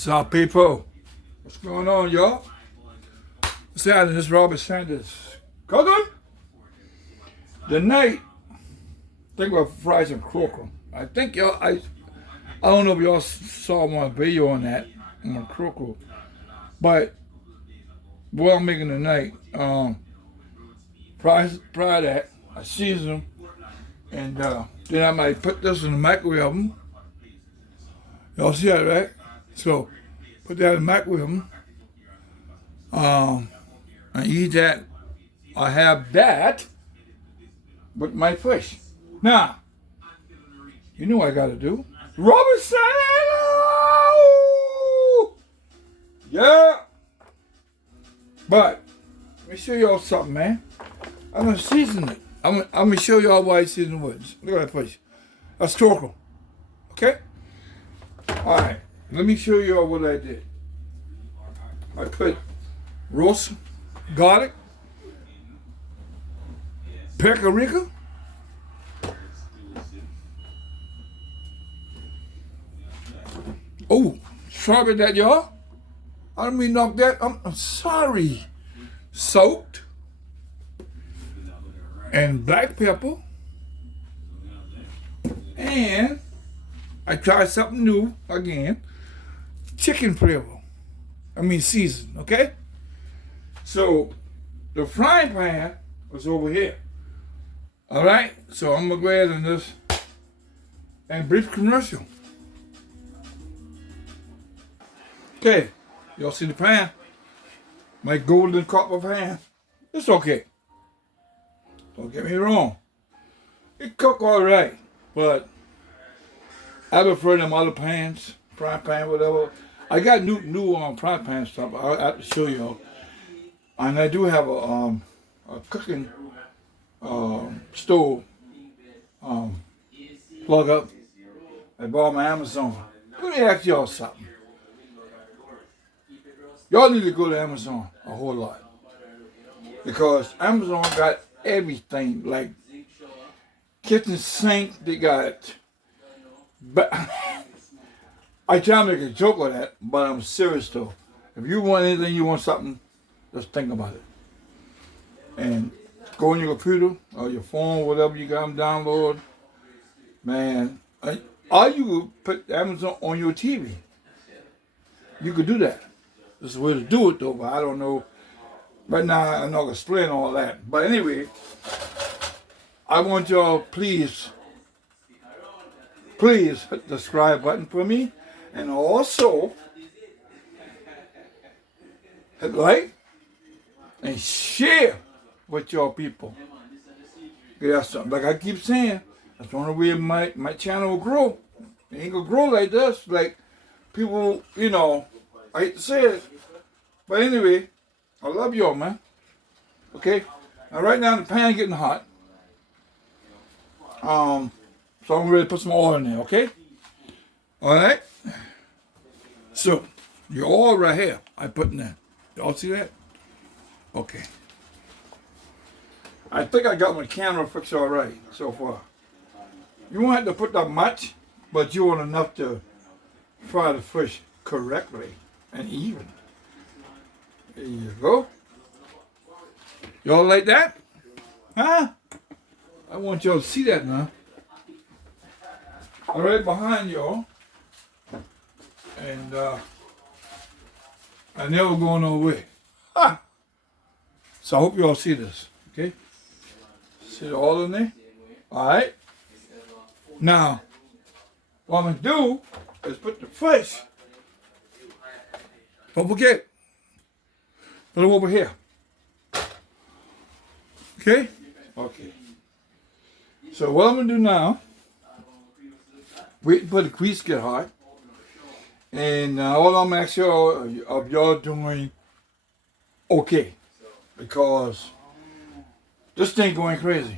So people, what's going on, y'all? What's happening? This is Robert Sanders. Cooking? Tonight, think about fries and croaker. I think y'all, I don't know if y'all saw one video on that, on croaker. But what I'm making tonight, fry that, I season them, and then I might put this in the microwave oven. Y'all see that, right? So, put that in the microwave oven. I eat that. I have that with my fish. Now, you know what I gotta do? Robert Sanders! Yeah! But, let me show y'all something, man. I'm gonna season it. I'm gonna show y'all why I season the woods. Look at that fish. That's Croaker. Okay? Alright, let me show y'all what I did. I put roast garlic, paprika, oh, sorry about that, y'all. I don't mean to knock that. I'm sorry. Salt and black pepper, and I tried something new again. Chicken flavor. I mean season, okay? So the frying pan was over here. All right, so I'm gonna go ahead and this and brief commercial. Okay, y'all see the pan? My golden copper pan. It's okay. Don't get me wrong. It cook all right, but I prefer them other pans, frying pan, whatever. I got new frying pan stuff. I'll have to show y'all. And I do have a cooking stove plug up. I bought my Amazon. Let me ask y'all something. Y'all need to go to Amazon a whole lot, because Amazon got everything, like kitchen sink. They got, but I try to make a joke of that, but I'm serious though. If you want anything, you want something, just think about it. And go on your computer or your phone, whatever you got them download. Man, or you could put Amazon on your TV. You could do that. There's a way to do it though, but I don't know. Right now, I'm not going to explain all that. But anyway, I want y'all, please hit the subscribe button for me. And also, hit like and share with y'all people. Yeah, something like I keep saying, that's the only way my channel will grow. It ain't gonna grow like this. Like people, you know, I hate to say it, but anyway, I love y'all, man. Okay, now right now the pan getting hot. So I'm ready to put some oil in there. Okay. All right. So your oil right here, I put in there. Y'all see that? Okay. I think I got my camera fixed all right so far. You won't have to put that much, but you want enough to fry the fish correctly and even. There you go. Y'all like that? Huh? I want y'all to see that now. All right, behind y'all. And I never go no way. Ha! So I hope y'all see this, okay? See it all in there? All right. Now, what I'm gonna do is put the fish. Don't forget. Put it over here. Okay? Okay. So what I'm gonna do now? Wait until the grease get hot. And all I'm gonna ask y'all of y'all doing okay, because this thing going crazy.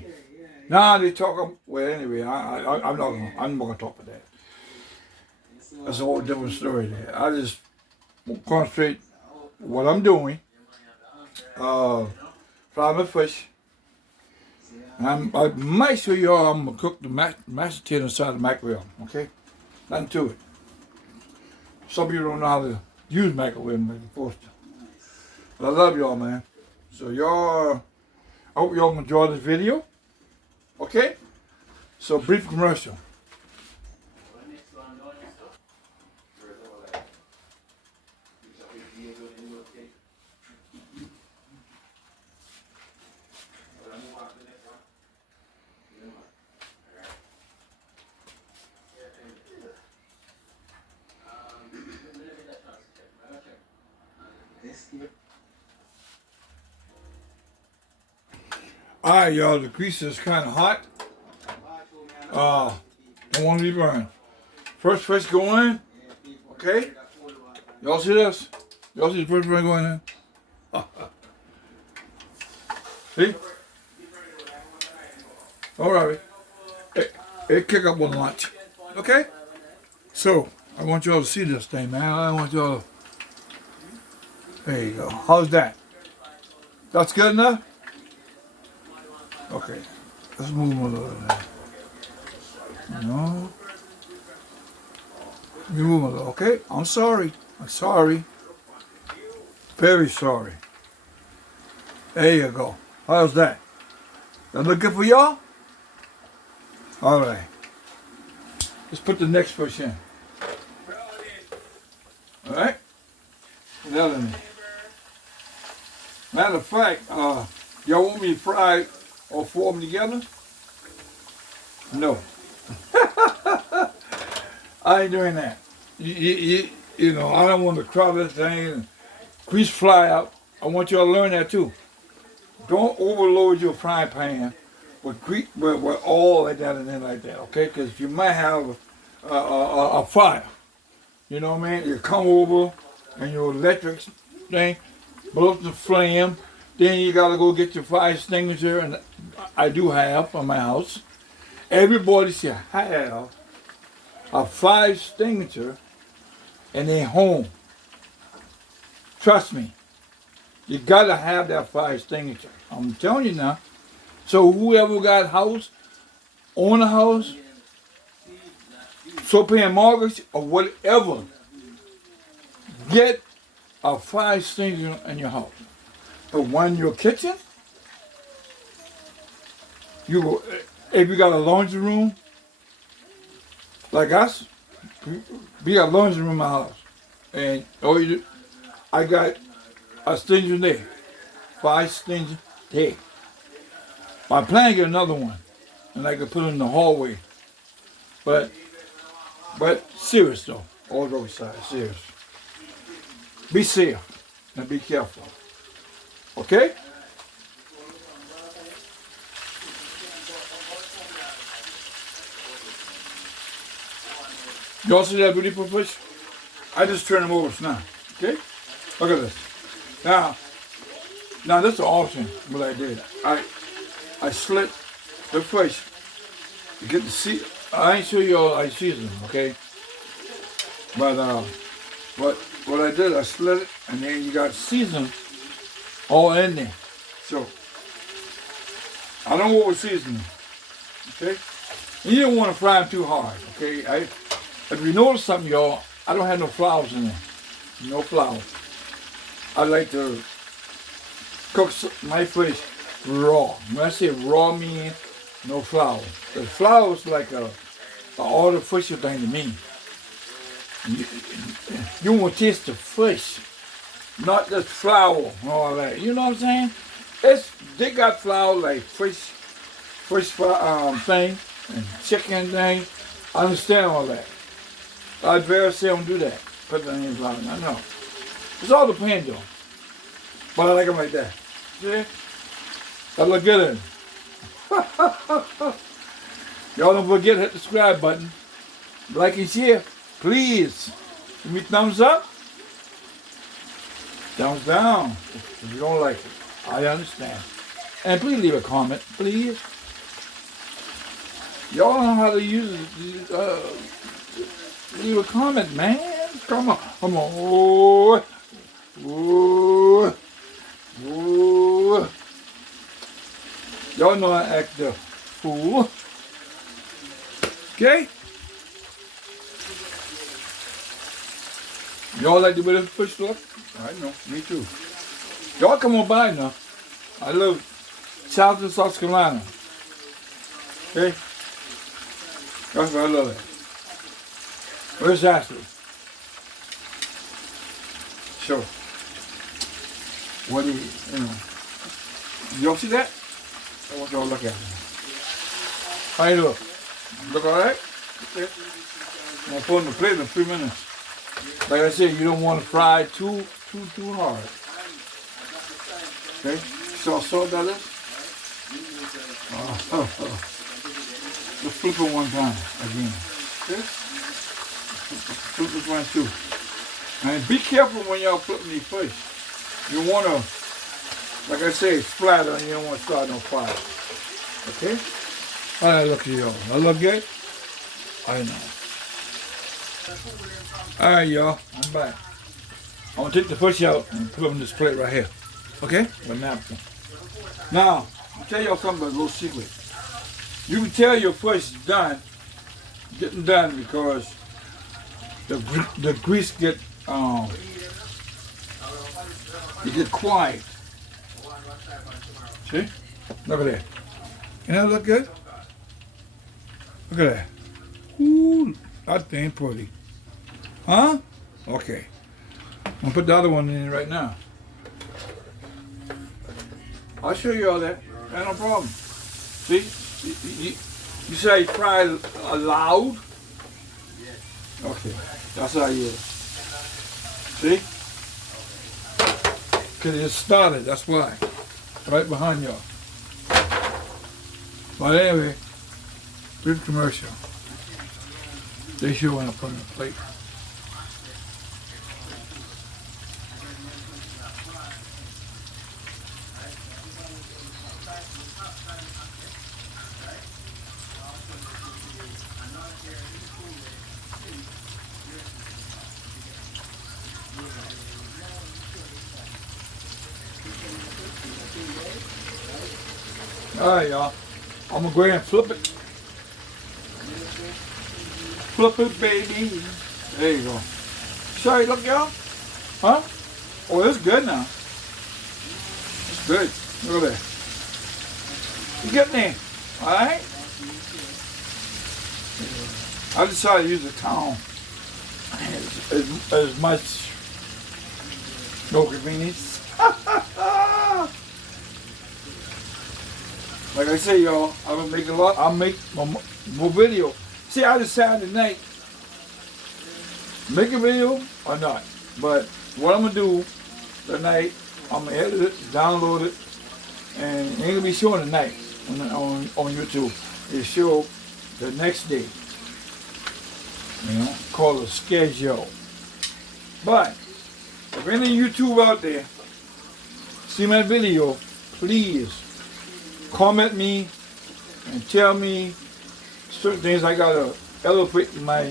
Now they talk. Well, anyway, I'm not gonna talk about that. That's a whole different story there. I just concentrate what I'm doing. Fry my fish. And I might show y'all I'm gonna cook the mashed potato inside the microwave. Okay, nothing to it. some people don't know how to use microwave like they're supposed to. But I love y'all, man. So y'all, I hope y'all enjoy this video. Okay? So brief commercial. Alright, y'all, the grease is kind of hot. Don't want to be burned. First fish go in. Okay? Y'all see this? Y'all see the first fish going in? See? Alright. It kick up on lunch. Okay? So, I want y'all to see this thing, man. I want y'all to... There you go. How's that? That's good enough? Okay. Let's move a little bit. No. You move a little, okay? I'm sorry. I'm sorry. Very sorry. There you go. How's that? That look good for y'all? Alright. Let's put the next fish in. Alright? Matter of fact, y'all want me to fry all four of them together? No. I ain't doing that. You know, I don't want to crowd this thing and grease fly out. I want y'all to learn that too. Don't overload your frying pan with grease, with oil like that and then like that, okay? Because you might have a fire. You know what I mean? You come over and your electric thing blows the flame. Then you got to go get your fire extinguisher, and I do have from my house. Everybody should have a fire extinguisher in their home. Trust me. You got to have that fire extinguisher. I'm telling you now. So whoever got house, own a house, so paying mortgage or whatever, get a fire extinguisher in your house. But one in your kitchen, if you got a laundry room, like us, we got a laundry room in my house. And I got a extinguisher there, fire extinguisher there. I plan to get another one, and I could put it in the hallway. But serious though, all those sides, serious. Be safe and be careful. Okay? Y'all see that beautiful fish? I just turned them over now. Okay? Look at this. Now this is awesome what I did. I slit the fish to get the season. I ain't show you all I seasoned, okay? But what I did, I slit it, and then you got season all in there. So I don't over season them, okay? And you don't want to fry them too hard, okay? If you notice something, y'all, I don't have no flowers in there. No flowers. I like to cook my fish raw. When I say raw, mean no flour. The flour is like a artificial thing to me. You want to taste the fish, not the flour and all that. You know what I'm saying? They got flour like fish thing and chicken thing. I understand all that. I'd very seldom do that. Put that in flour. I know. It's all depends on. But I like them like that. See? That look good in. Y'all don't forget to hit the subscribe button. Like and share. Please. Give me thumbs up. Thumbs down. If you don't like it. I understand. And please leave a comment. Please. Y'all know how to use it. Leave a comment, man. Come on. Come on. Ooh. Ooh. Y'all know I act the fool. Okay? Y'all like the way the fish look? I know, me too. Y'all come on by now. I live Charleston, South Carolina. Okay? That's where I love it. Where's Ashley? Sure. What do you know? Y'all see that? I want y'all to look at it. How you look? Look alright? Okay. I'm gonna put it in the plate in 3 minutes. Like I said, you don't want to fry too hard. Okay? So salt that is? Let's flip it one time again. Okay? Flip this one too. And be careful when y'all flipping these fish. You want to, like I say, splatter and you don't want to start no fire. Okay? How do I look at y'all? I look good? I know. Alright, y'all. I'm back. I'm going to take the fish out and put them in this plate right here. Okay? With a napkin. Now, I'll tell y'all something about a little secret. You can tell your fish is done, getting done, because the grease get quiet. See? Look at that. Can that look good? Look at that. Ooh, that thing pretty. Huh? Okay. I'm gonna put the other one in right now. I'll show you all that. Ain't no problem. See? You say fry loud? Okay. That's how you. See? Because it started, that's why. Right behind y'all. But anyway, brief commercial. They sure want to put on the plate. Alright, y'all. I'm gonna go ahead and flip it. Flip it, baby. There you go. Sorry, look, y'all. Huh? Oh, it's good now. It's good. Look at that. You getting there? Alright? I decided to use a towel. As much no convenience. Like I say, y'all, I'll make more video. See, I decided tonight, make a video or not. But what I'm gonna do tonight, I'm gonna edit it, download it, and it ain't gonna be showing tonight on YouTube. It'll show the next day. You know, called a schedule. But if any YouTube out there see my video, please comment me and tell me certain things I gotta elevate in my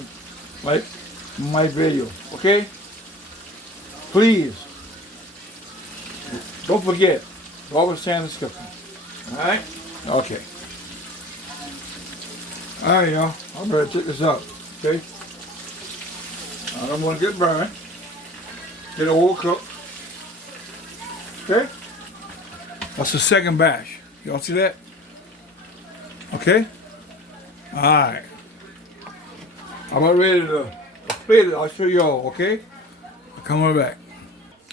video. Okay? Please. Don't forget. Always say in the description. Alright? Okay. Alright, y'all. I'm ready to take this out. Okay? I don't want to get burned. Get it all cooked. Okay? That's the second batch. Y'all see that? Okay? Alright. I'm about ready to plate it. I'll show y'all, okay? I'll come right back.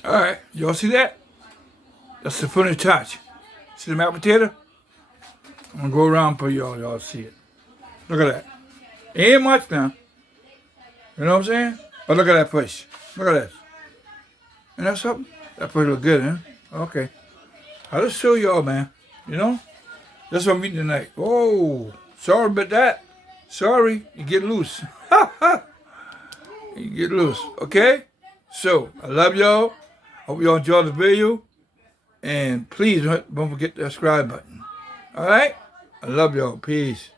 Alright, y'all see that? That's the finished touch. See the mashed potato? I'm gonna go around for y'all see it. Look at that. Ain't much now. You know what I'm saying? But look at that fish. Look at this. Ain't that something? That fish look good, huh? Okay. I'll just show y'all, man. You know? That's what I'm eating tonight. Oh, sorry about that. Sorry, you get loose. You get loose, okay? So, I love y'all. Hope y'all enjoyed the video. And please don't forget the subscribe button. All right? I love y'all. Peace.